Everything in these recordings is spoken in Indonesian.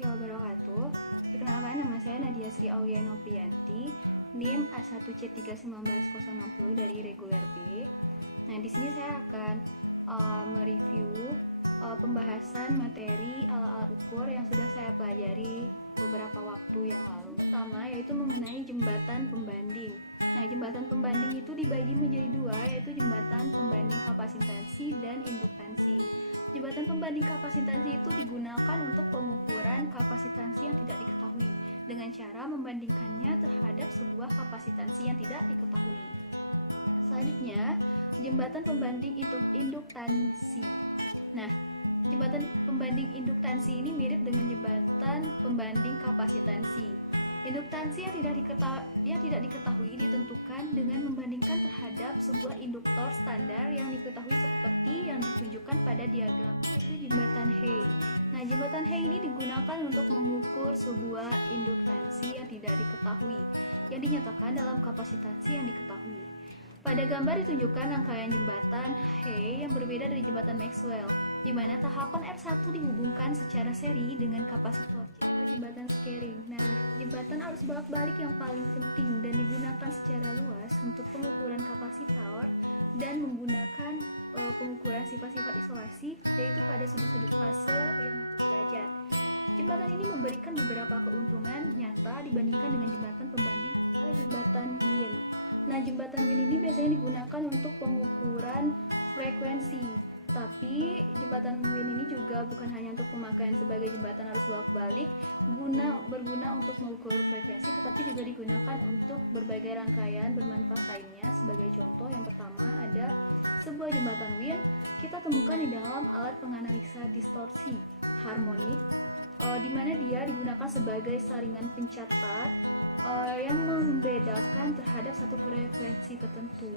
warahmatullahi wabarakatuh. Perkenalkan, nama saya Nadia Sri Aulia Noprianti, NIM A1C31960 dari reguler B. Nah, di sini saya akan mereview pembahasan materi alat-alat ukur yang sudah saya pelajari beberapa waktu yang lalu. Pertama, yaitu mengenai jembatan pembanding. Nah, jembatan pembanding itu dibagi menjadi dua, yaitu jembatan pembanding kapasitansi dan induktansi. Jembatan pembanding kapasitansi itu digunakan untuk pengukuran kapasitansi yang tidak diketahui dengan cara membandingkannya terhadap sebuah kapasitansi yang tidak diketahui. Selanjutnya, jembatan pembanding induktansi. Nah, jembatan pembanding induktansi ini mirip dengan jembatan pembanding kapasitansi. Induktansi yang tidak diketahui ditentukan dengan membandingkan terhadap sebuah induktor standar yang diketahui seperti yang ditunjukkan pada diagram, yaitu jembatan Hay. Nah, jembatan Hay ini digunakan untuk mengukur sebuah induktansi yang tidak diketahui yang dinyatakan dalam kapasitansi yang diketahui. Pada gambar ditunjukkan rangkaian jembatan Hay yang berbeda dari jembatan Maxwell, di mana tahapan R1 dihubungkan secara seri dengan kapasitor. Jembatan scaring. Nah, jembatan arus bolak-balik yang paling penting dan digunakan secara luas untuk pengukuran kapasitor dan menggunakan pengukuran sifat-sifat isolasi, yaitu pada sudut-sudut fase yang derajat. Jembatan ini memberikan beberapa keuntungan nyata dibandingkan dengan jembatan pembanding jembatan Wien. Nah, jembatan Wien ini biasanya digunakan untuk pengukuran frekuensi. Tapi jembatan Wien ini juga bukan hanya untuk pemakaian sebagai jembatan arus bolak-balik berguna untuk mengukur frekuensi, tetapi juga digunakan untuk berbagai rangkaian bermanfaat lainnya. Sebagai contoh, yang pertama ada sebuah jembatan Wien kita temukan di dalam alat penganalisa distorsi harmonik, di mana dia digunakan sebagai saringan pencatat yang membedakan terhadap satu frekuensi tertentu.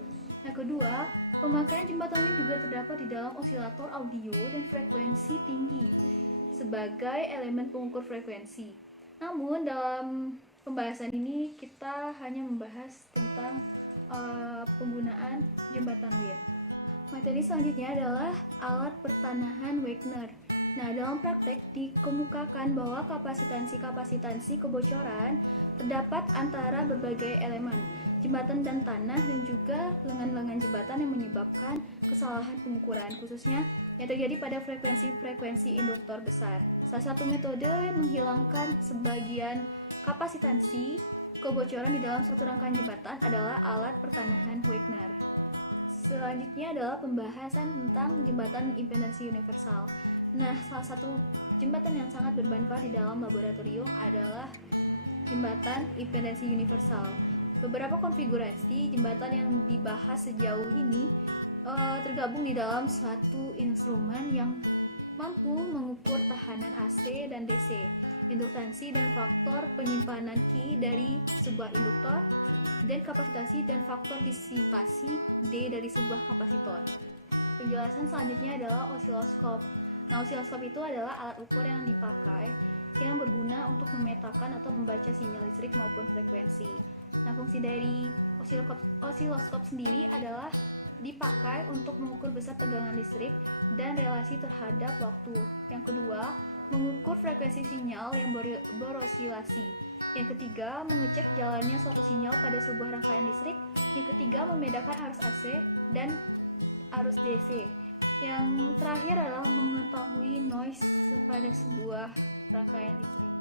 Yang kedua, pemakaian jembatan ini juga terdapat di dalam osilator audio dan frekuensi tinggi sebagai elemen pengukur frekuensi. Namun dalam pembahasan ini kita hanya membahas tentang penggunaan jembatan Wien. Materi selanjutnya adalah alat pertanahan Wagner. Nah, dalam praktek dikemukakan bahwa kapasitansi kebocoran terdapat antara berbagai elemen jembatan dan tanah, dan juga lengan-lengan jembatan yang menyebabkan kesalahan pengukuran, khususnya yang terjadi pada frekuensi-frekuensi induktor besar. Salah satu metode menghilangkan sebagian kapasitansi kebocoran di dalam suatu rangkaian jembatan adalah alat pertanahan Wagner. Selanjutnya adalah pembahasan tentang jembatan impedansi universal. Nah, salah satu jembatan yang sangat bermanfaat di dalam laboratorium adalah jembatan impedansi universal. Beberapa konfigurasi jembatan yang dibahas sejauh ini tergabung di dalam suatu instrumen yang mampu mengukur tahanan AC dan DC, induktansi dan faktor penyimpanan Q dari sebuah induktor, dan kapasitasi dan faktor disipasi D dari sebuah kapasitor. Penjelasan selanjutnya adalah osiloskop. Nah, osiloskop itu adalah alat ukur yang dipakai yang berguna untuk memetakan atau membaca sinyal listrik maupun frekuensi. Nah, fungsi dari osiloskop sendiri adalah dipakai untuk mengukur besar tegangan listrik dan relasi terhadap waktu. Yang kedua, mengukur frekuensi sinyal yang berosilasi. Yang ketiga, mengecek jalannya suatu sinyal pada sebuah rangkaian listrik. Yang ketiga, membedakan arus AC dan arus DC. Yang terakhir adalah mengetahui noise pada sebuah rangkaian listrik.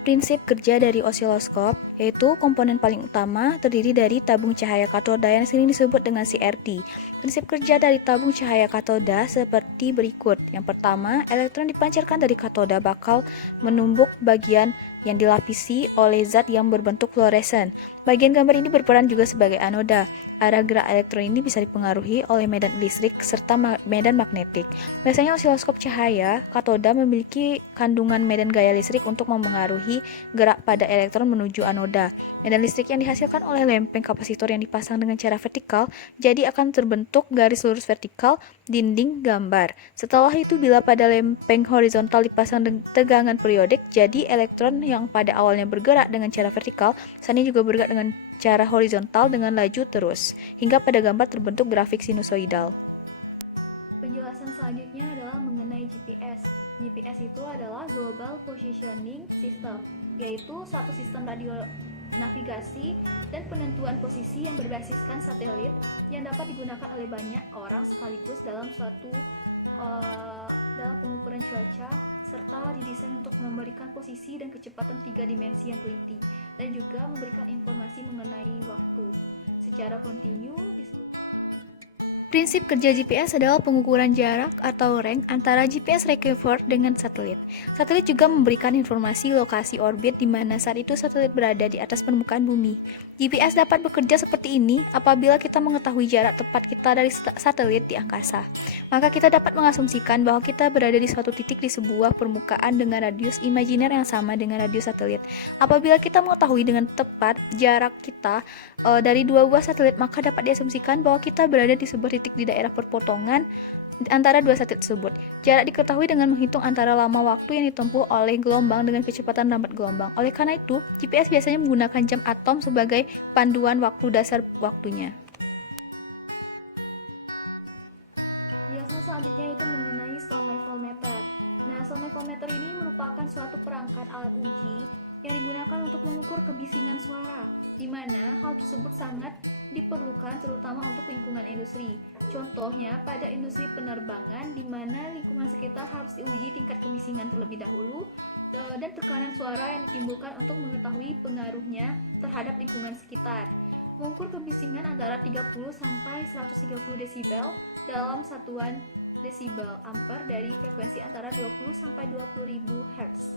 Prinsip kerja dari osiloskop, yaitu komponen paling utama terdiri dari tabung cahaya katoda yang sering disebut dengan CRT. Prinsip kerja dari tabung cahaya katoda seperti berikut. Yang pertama, elektron dipancarkan dari katoda bakal menumbuk bagian yang dilapisi oleh zat yang berbentuk fluoresen. Bagian gambar ini berperan juga sebagai anoda. Arah gerak elektron ini bisa dipengaruhi oleh medan listrik serta medan magnetik. Biasanya osiloskop cahaya katoda memiliki kandungan medan gaya listrik untuk mempengaruhi gerak pada elektron menuju anoda. Medan listrik yang dihasilkan oleh lempeng kapasitor yang dipasang dengan cara vertikal, jadi akan terbentuk garis lurus vertikal dinding gambar. Setelah itu, bila pada lempeng horizontal dipasang tegangan periodik, jadi elektron yang pada awalnya bergerak dengan cara vertikal, saatnya juga bergerak dengan cara horizontal dengan laju terus, hingga pada gambar terbentuk grafik sinusoidal. Penjelasan selanjutnya adalah mengenai GPS. GPS itu adalah Global Positioning System, yaitu suatu sistem radio navigasi dan penentuan posisi yang berbasiskan satelit yang dapat digunakan oleh banyak orang sekaligus dalam dalam pengukuran cuaca, serta didesain untuk memberikan posisi dan kecepatan 3 dimensi yang teliti, dan juga memberikan informasi mengenai waktu secara kontinu di seluruh. Prinsip kerja GPS adalah pengukuran jarak atau range antara GPS receiver dengan satelit. Satelit juga memberikan informasi lokasi orbit di mana saat itu satelit berada di atas permukaan bumi. GPS dapat bekerja seperti ini apabila kita mengetahui jarak tepat kita dari satelit di angkasa. Maka kita dapat mengasumsikan bahwa kita berada di suatu titik di sebuah permukaan dengan radius imajiner yang sama dengan radius satelit. Apabila kita mengetahui dengan tepat jarak kita dari dua buah satelit, maka dapat diasumsikan bahwa kita berada di sebuah titik di daerah perpotongan antara dua satelit tersebut. Jarak diketahui dengan menghitung antara lama waktu yang ditempuh oleh gelombang dengan kecepatan lambat gelombang. Oleh karena itu, GPS biasanya menggunakan jam atom sebagai panduan waktu dasar waktunya. Selanjutnya itu mengenai sound level meter. Nah, sound level meter ini merupakan suatu perangkat alat uji yang digunakan untuk mengukur kebisingan suara, di mana hal tersebut sangat diperlukan terutama untuk lingkungan industri. Contohnya pada industri penerbangan, di mana lingkungan sekitar harus diuji tingkat kebisingan terlebih dahulu dan tekanan suara yang ditimbulkan untuk mengetahui pengaruhnya terhadap lingkungan sekitar. Mengukur kebisingan antara 30 sampai 130 desibel dalam satuan desibel ampere dari frekuensi antara 20 sampai 20.000 Hz.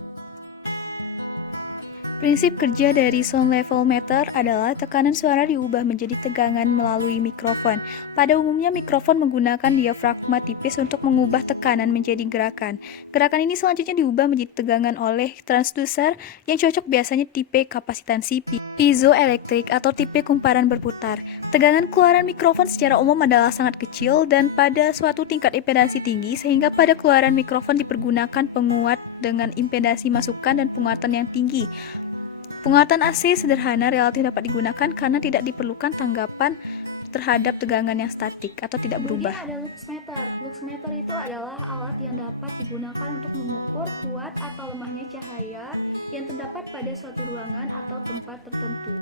Prinsip kerja dari sound level meter adalah tekanan suara diubah menjadi tegangan melalui mikrofon. Pada umumnya mikrofon menggunakan diafragma tipis untuk mengubah tekanan menjadi gerakan. Gerakan ini selanjutnya diubah menjadi tegangan oleh transducer yang cocok biasanya tipe kapasitansi piezoelektrik atau tipe kumparan berputar. Tegangan keluaran mikrofon secara umum adalah sangat kecil dan pada suatu tingkat impedansi tinggi, sehingga pada keluaran mikrofon dipergunakan penguat dengan impedansi masukan dan penguatan yang tinggi. Penguatan AC sederhana relatif dapat digunakan karena tidak diperlukan tanggapan terhadap tegangan yang statik atau tidak berubah. Kemudian ada luxmeter. Luxmeter itu adalah alat yang dapat digunakan untuk mengukur kuat atau lemahnya cahaya yang terdapat pada suatu ruangan atau tempat tertentu.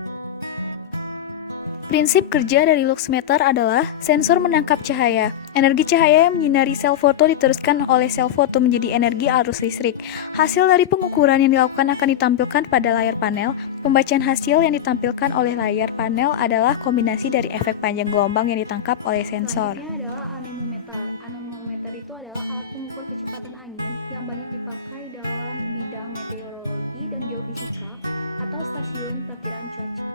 Prinsip kerja dari luxmeter adalah sensor menangkap cahaya. Energi cahaya yang menyinari sel foto diteruskan oleh sel foto menjadi energi arus listrik. Hasil dari pengukuran yang dilakukan akan ditampilkan pada layar panel. Pembacaan hasil yang ditampilkan oleh layar panel adalah kombinasi dari efek panjang gelombang yang ditangkap oleh sensor. Selanjutnya adalah anemometer. Anemometer itu adalah alat pengukur kecepatan angin yang banyak dipakai dalam bidang meteorologi dan geofisika atau stasiun perakiraan cuaca.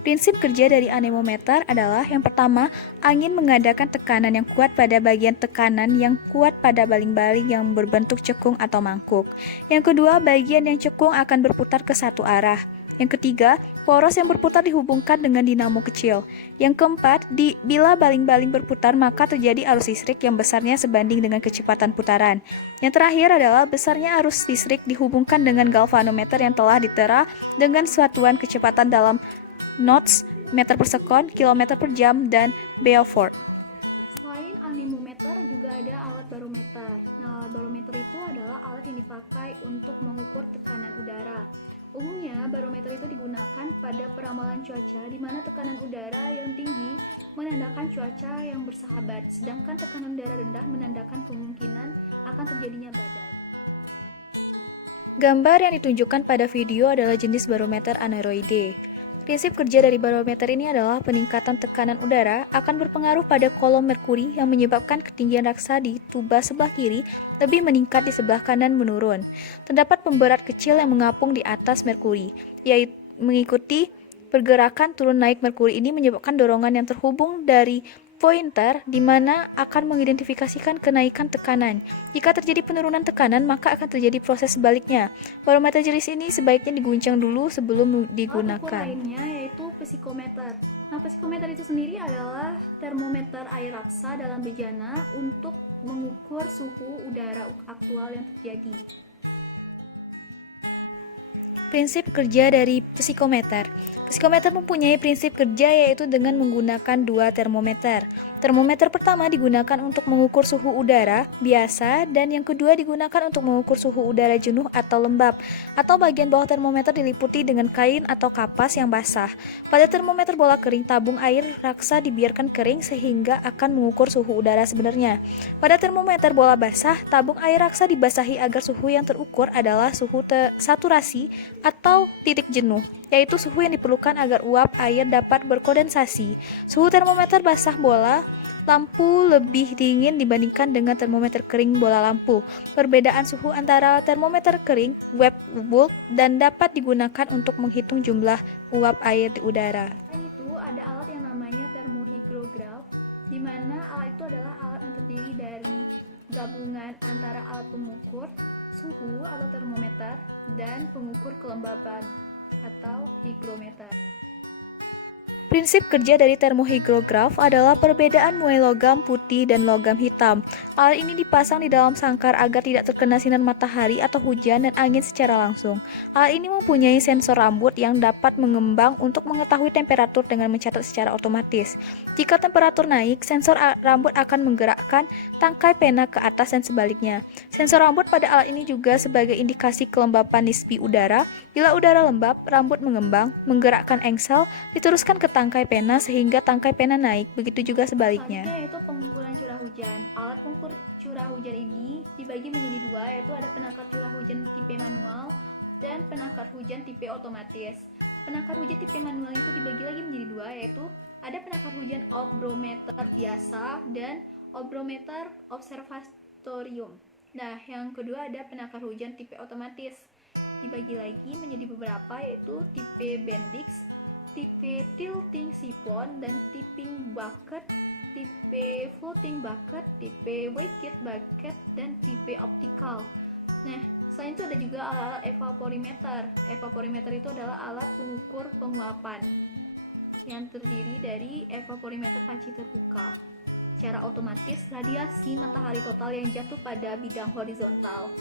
Prinsip kerja dari anemometer adalah yang pertama, angin mengadakan tekanan yang kuat pada bagian tekanan yang kuat pada baling-baling yang berbentuk cekung atau mangkuk. Yang kedua, bagian yang cekung akan berputar ke satu arah. Yang ketiga, poros yang berputar dihubungkan dengan dinamo kecil. Yang keempat, bila baling-baling berputar maka terjadi arus listrik yang besarnya sebanding dengan kecepatan putaran. Yang terakhir adalah besarnya arus listrik dihubungkan dengan galvanometer yang telah ditera dengan satuan kecepatan dalam knots, meter per sekon, kilometer per jam, dan Beaufort. Selain anemometer juga ada alat barometer. Nah, barometer itu adalah alat yang dipakai untuk mengukur tekanan udara. Umumnya, barometer itu digunakan pada peramalan cuaca, di mana tekanan udara yang tinggi menandakan cuaca yang bersahabat, sedangkan tekanan udara rendah menandakan kemungkinan akan terjadinya badai. Gambar yang ditunjukkan pada video adalah jenis barometer aneroide. Prinsip kerja dari barometer ini adalah peningkatan tekanan udara akan berpengaruh pada kolom merkuri yang menyebabkan ketinggian raksa di tuba sebelah kiri lebih meningkat di sebelah kanan menurun. Terdapat pemberat kecil yang mengapung di atas merkuri, yaitu mengikuti pergerakan turun naik merkuri ini menyebabkan dorongan yang terhubung dari pointer di mana akan mengidentifikasikan kenaikan tekanan. Jika terjadi penurunan tekanan, maka akan terjadi proses sebaliknya. Barometer jenis ini sebaiknya diguncang dulu sebelum digunakan. Alat ukur lainnya yaitu psikometer. Nah, psikometer itu sendiri adalah termometer air raksa dalam bejana untuk mengukur suhu udara aktual yang terjadi. Prinsip kerja dari psikometer. Psikometer mempunyai prinsip kerja yaitu dengan menggunakan dua termometer. Termometer pertama digunakan untuk mengukur suhu udara biasa dan yang kedua digunakan untuk mengukur suhu udara jenuh atau lembab, atau bagian bawah termometer diliputi dengan kain atau kapas yang basah. Pada termometer bola kering, tabung air raksa dibiarkan kering sehingga akan mengukur suhu udara sebenarnya. Pada termometer bola basah, tabung air raksa dibasahi agar suhu yang terukur adalah suhu saturasi atau titik jenuh, yaitu suhu yang diperlukan agar uap air dapat berkondensasi. Suhu termometer basah bola lampu lebih dingin dibandingkan dengan termometer kering bola lampu. Perbedaan suhu antara termometer kering, wet bulb, dan dapat digunakan untuk menghitung jumlah uap air di udara. Selain itu, ada alat yang namanya termohigrograf, di mana alat itu adalah alat yang terdiri dari gabungan antara alat pengukur suhu atau termometer dan pengukur kelembaban atau higrometer. Prinsip kerja dari termohigrograf adalah perbedaan muai logam putih dan logam hitam. Alat ini dipasang di dalam sangkar agar tidak terkena sinar matahari atau hujan dan angin secara langsung. Alat ini mempunyai sensor rambut yang dapat mengembang untuk mengetahui temperatur dengan mencatat secara otomatis. Jika temperatur naik, sensor rambut akan menggerakkan tangkai pena ke atas dan sebaliknya. Sensor rambut pada alat ini juga sebagai indikasi kelembapan nisbi udara. Bila udara lembab, rambut mengembang, menggerakkan engsel, diteruskan ke tangkai pena sehingga tangkai pena naik, begitu juga sebaliknya. Selanjutnya yaitu pengukuran curah hujan. Alat pengukur curah hujan ini dibagi menjadi dua, yaitu ada penakar curah hujan tipe manual dan penakar hujan tipe otomatis. Penakar hujan tipe manual itu dibagi lagi menjadi dua, yaitu ada penakar hujan obrometer biasa dan obrometer observatorium. Nah, yang kedua ada penakar hujan tipe otomatis. Dibagi lagi menjadi beberapa, yaitu tipe Bendix, tipe tilting siphon, dan tipping bucket, tipe floating bucket, tipe weighted bucket, dan tipe optical. Nah, selain itu ada juga alat-alat evaporimeter. Evaporimeter itu adalah alat pengukur penguapan yang terdiri dari evaporimeter panci terbuka. Secara otomatis, radiasi matahari total yang jatuh pada bidang horizontal.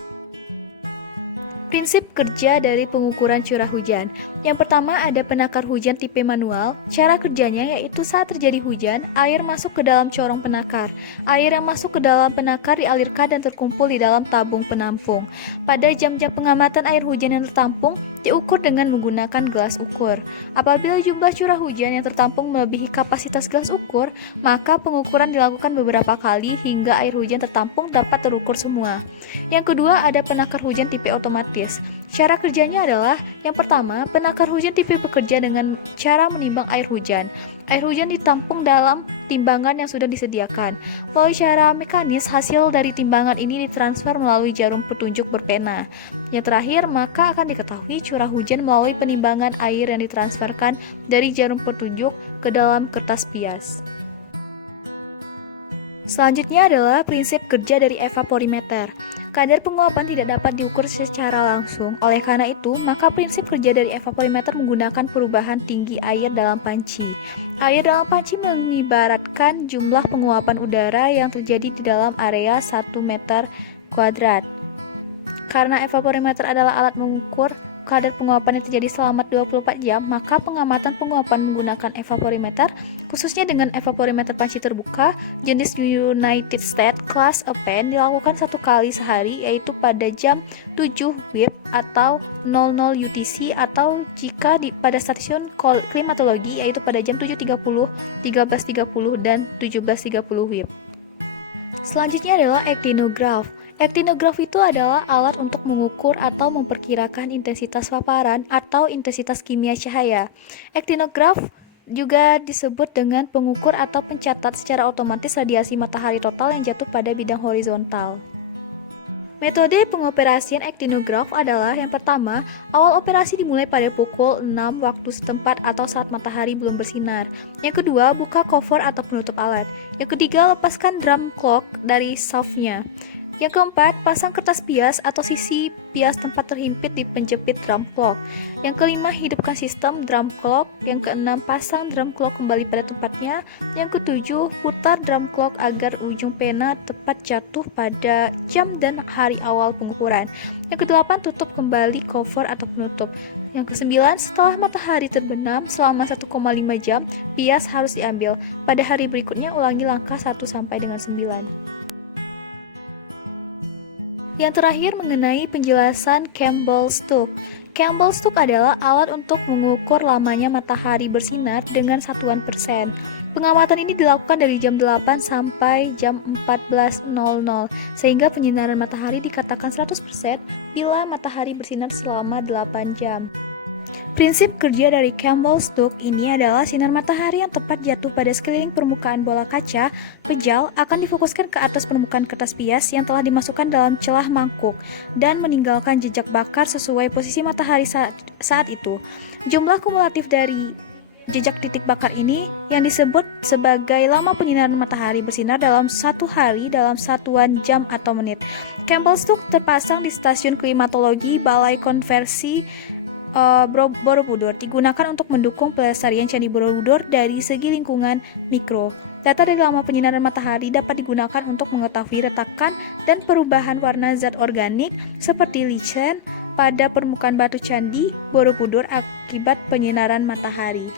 Prinsip kerja dari pengukuran curah hujan. Yang pertama ada penakar hujan tipe manual. Cara kerjanya yaitu saat terjadi hujan, air masuk ke dalam corong penakar. Air yang masuk ke dalam penakar dialirkan dan terkumpul di dalam tabung penampung. Pada jam-jam pengamatan air hujan yang tertampung, diukur dengan menggunakan gelas ukur. Apabila jumlah curah hujan yang tertampung melebihi kapasitas gelas ukur, maka pengukuran dilakukan beberapa kali hingga air hujan tertampung dapat terukur semua. Yang kedua ada penakar hujan tipe otomatis. Cara kerjanya adalah, yang pertama, penakar hujan tipe bekerja dengan cara menimbang air hujan. Air hujan ditampung dalam timbangan yang sudah disediakan. Melalui cara mekanis, hasil dari timbangan ini ditransfer melalui jarum petunjuk berpena. Yang terakhir, maka akan diketahui curah hujan melalui penimbangan air yang ditransferkan dari jarum petunjuk ke dalam kertas bias. Selanjutnya adalah prinsip kerja dari evaporimeter. Kadar penguapan tidak dapat diukur secara langsung. Oleh karena itu, maka prinsip kerja dari evaporimeter menggunakan perubahan tinggi air dalam panci. Air dalam panci mengibaratkan jumlah penguapan udara yang terjadi di dalam area 1 meter kuadrat. Karena evaporimeter adalah alat mengukur kadar penguapan yang terjadi selama 24 jam, maka pengamatan penguapan menggunakan evaporimeter, khususnya dengan evaporimeter panci terbuka, jenis United States Class A Pen, dilakukan 1 kali sehari, yaitu pada jam 7 WIB atau 00 UTC, atau jika pada stasiun klimatologi, yaitu pada jam 7.30, 13.30, dan 17.30 WIB. Selanjutnya adalah actinograph. Actinograph itu adalah alat untuk mengukur atau memperkirakan intensitas paparan atau intensitas kimia cahaya. Actinograph juga disebut dengan pengukur atau pencatat secara otomatis radiasi matahari total yang jatuh pada bidang horizontal. Metode pengoperasian actinograph adalah, yang pertama, awal operasi dimulai pada pukul 6 waktu setempat atau saat matahari belum bersinar. Yang kedua, buka cover atau penutup alat. Yang ketiga, lepaskan drum clock dari shaft-nya. Yang keempat, pasang kertas bias atau sisi bias tempat terhimpit di penjepit drum clock. Yang kelima, hidupkan sistem drum clock. Yang keenam, pasang drum clock kembali pada tempatnya. Yang ketujuh, putar drum clock agar ujung pena tepat jatuh pada jam dan hari awal pengukuran. Yang kedelapan, tutup kembali cover atau penutup. Yang kesembilan, setelah matahari terbenam selama 1,5 jam, bias harus diambil. Pada hari berikutnya, ulangi langkah 1 sampai dengan 9. Yang terakhir mengenai penjelasan Campbell-Stuck. Campbell-Stuck adalah alat untuk mengukur lamanya matahari bersinar dengan satuan persen. Pengamatan ini dilakukan dari jam 8 sampai jam 14.00, sehingga penyinaran matahari dikatakan 100% bila matahari bersinar selama 8 jam. Prinsip kerja dari Campbell-Stuck ini adalah sinar matahari yang tepat jatuh pada sekeliling permukaan bola kaca pejal akan difokuskan ke atas permukaan kertas bias yang telah dimasukkan dalam celah mangkuk dan meninggalkan jejak bakar sesuai posisi matahari saat itu. Jumlah kumulatif dari jejak titik bakar ini yang disebut sebagai lama penyinaran matahari bersinar dalam satu hari dalam satuan jam atau menit. Campbell-Stuck terpasang di stasiun klimatologi Balai Konversi Borobudur, digunakan untuk mendukung pelestarian Candi Borobudur dari segi lingkungan mikro. Data dari lama penyinaran matahari dapat digunakan untuk mengetahui retakan dan perubahan warna zat organik seperti lichen pada permukaan batu Candi Borobudur akibat penyinaran matahari.